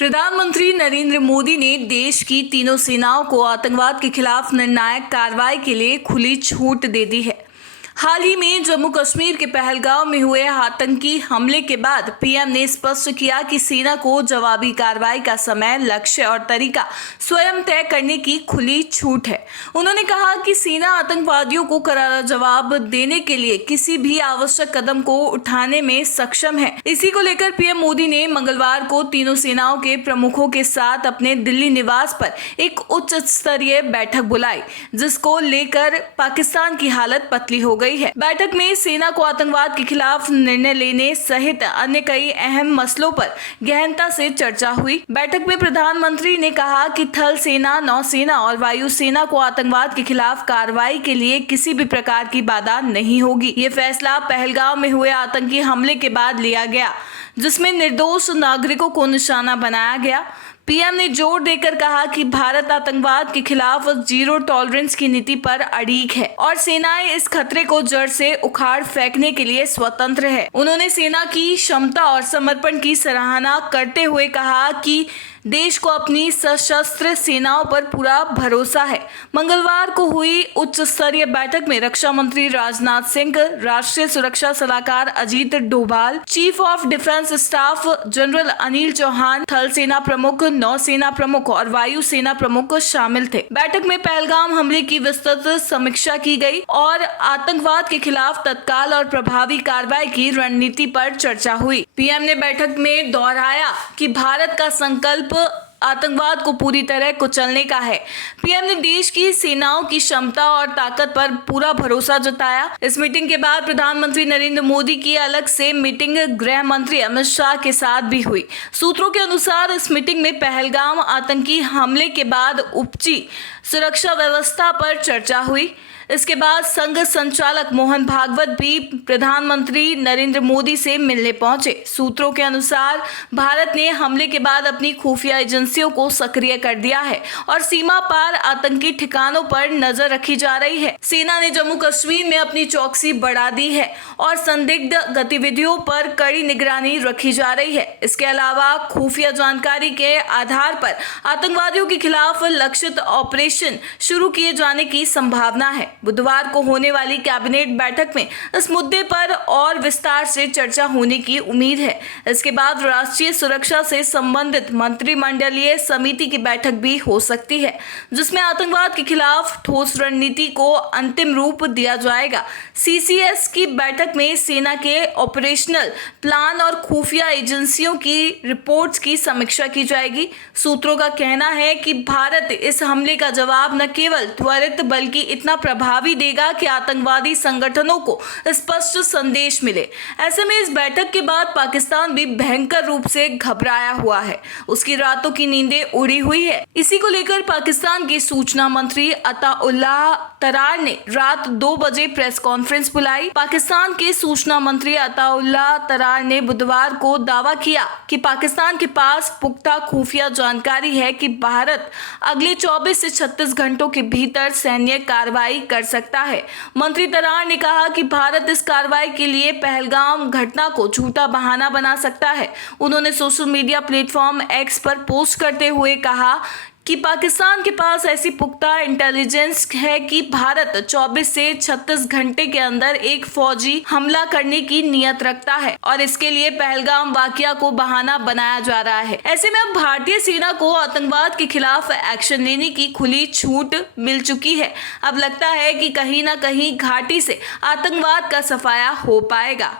प्रधानमंत्री नरेंद्र मोदी ने देश की तीनों सेनाओं को आतंकवाद के खिलाफ निर्णायक कार्रवाई के लिए खुली छूट दे दी है। हाल ही में जम्मू कश्मीर के पहलगाम में हुए आतंकी हमले के बाद पीएम ने स्पष्ट किया कि सेना को जवाबी कार्रवाई का समय, लक्ष्य और तरीका स्वयं तय करने की खुली छूट है। उन्होंने कहा कि सेना आतंकवादियों को करारा जवाब देने के लिए किसी भी आवश्यक कदम को उठाने में सक्षम है। इसी को लेकर पीएम मोदी ने मंगलवार को तीनों सेनाओं के प्रमुखों के साथ अपने दिल्ली निवास पर एक उच्च स्तरीय बैठक बुलाई, जिसको लेकर पाकिस्तान की हालत पतली हो गई है। बैठक में सेना को आतंकवाद के खिलाफ निर्णय लेने सहित अन्य कई अहम मसलों पर गहनता से चर्चा हुई। बैठक में प्रधानमंत्री ने कहा कि थल सेना, नौसेना और वायु सेना को आतंकवाद के खिलाफ कार्रवाई के लिए किसी भी प्रकार की बाधा नहीं होगी। ये फैसला पहलगाम में हुए आतंकी हमले के बाद लिया गया, जिसमें निर्दोष नागरिकों को निशाना बनाया गया। पीएम ने जोर देकर कहा कि भारत आतंकवाद के खिलाफ जीरो टॉलरेंस की नीति पर अड़िग है और सेनाएं इस खतरे को जड़ से उखाड़ फेंकने के लिए स्वतंत्र है। उन्होंने सेना की क्षमता और समर्पण की सराहना करते हुए कहा कि देश को अपनी सशस्त्र सेनाओं पर पूरा भरोसा है। मंगलवार को हुई उच्च स्तरीय बैठक में रक्षा मंत्री राजनाथ सिंह, राष्ट्रीय सुरक्षा सलाहकार Ajit Doval, chief of defence staff general Anil Chauhan, थल सेना प्रमुख, नौसेना प्रमुख और वायु सेना प्रमुख शामिल थे। बैठक में पहलगाम हमले की विस्तृत समीक्षा की गई और आतंकवाद के खिलाफ तत्काल और प्रभावी कार्रवाई की रणनीति पर चर्चा हुई। पीएम ने बैठक में दोहराया कि भारत का संकल्प आतंकवाद को पूरी तरह कुचलने का है। पीएम ने देश की सेनाओं की क्षमता और ताकत पर पूरा भरोसा जताया। इस मीटिंग के बाद प्रधानमंत्री नरेंद्र मोदी की अलग से मीटिंग गृह मंत्री अमित शाह के साथ भी हुई। सूत्रों के अनुसार इस मीटिंग में पहलगाम आतंकी हमले के बाद उपजी सुरक्षा व्यवस्था पर चर्चा हुई। इसके बाद संघ संचालक मोहन भागवत भी प्रधानमंत्री नरेंद्र मोदी से मिलने पहुंचे। सूत्रों के अनुसार भारत ने हमले के बाद अपनी खुफिया एजेंसियों को सक्रिय कर दिया है और सीमा पार आतंकी ठिकानों पर नजर रखी जा रही है। सेना ने जम्मू कश्मीर में अपनी चौकसी बढ़ा दी है और संदिग्ध गतिविधियों पर कड़ी निगरानी रखी जा रही है। इसके अलावा खुफिया जानकारी के आधार पर आतंकवादियों के खिलाफ लक्षित ऑपरेशन शुरू किए जाने की संभावना है। बुधवार को होने वाली कैबिनेट बैठक में इस मुद्दे पर और विस्तार से चर्चा होने की उम्मीद है। इसके बाद राष्ट्रीय सुरक्षा से संबंधित मंत्रिमंडलीय समिति की बैठक भी हो सकती है, जिसमें आतंकवाद के खिलाफ ठोस रणनीति को अंतिम रूप दिया जाएगा। सीसीएस की बैठक में सेना के ऑपरेशनल प्लान और खुफिया एजेंसियों की रिपोर्ट्स की समीक्षा की जाएगी। सूत्रों का कहना है कि भारत इस हमले का जवाब न केवल त्वरित बल्कि इतना प्रभावी देगा कि आतंकवादी संगठनों को स्पष्ट संदेश मिले। ऐसे में इस बैठक के बाद पाकिस्तान भी भयंकर रूप से घबराया हुआ है। उसकी रातों की नींदें उड़ी हुई है। इसी को लेकर पाकिस्तान के सूचना मंत्री अताउल्लाह तरार ने रात 2 बजे प्रेस कॉन्फ्रेंस बुलाई। पाकिस्तान के सूचना मंत्री अताउल्लाह तरार ने बुधवार को दावा किया कि पाकिस्तान के पास पुख्ता खुफिया जानकारी है कि भारत अगले 24 से 36 घंटों के भीतर सैन्य कार्रवाई कर सकता है। मंत्री तरार ने कहा कि भारत इस कार्रवाई के लिए पहलगाम घटना को झूठा बहाना बना सकता है। उन्होंने सोशल मीडिया प्लेटफॉर्म एक्स पर पोस्ट करते हुए कहा कि पाकिस्तान के पास ऐसी पुख्ता इंटेलिजेंस है कि भारत 24 से 36 घंटे के अंदर एक फौजी हमला करने की नीयत रखता है और इसके लिए पहलगाम वाकया को बहाना बनाया जा रहा है। ऐसे में अब भारतीय सेना को आतंकवाद के खिलाफ एक्शन लेने की खुली छूट मिल चुकी है। अब लगता है कि कहीं ना कहीं घाटी से आतंकवाद का सफाया हो पाएगा।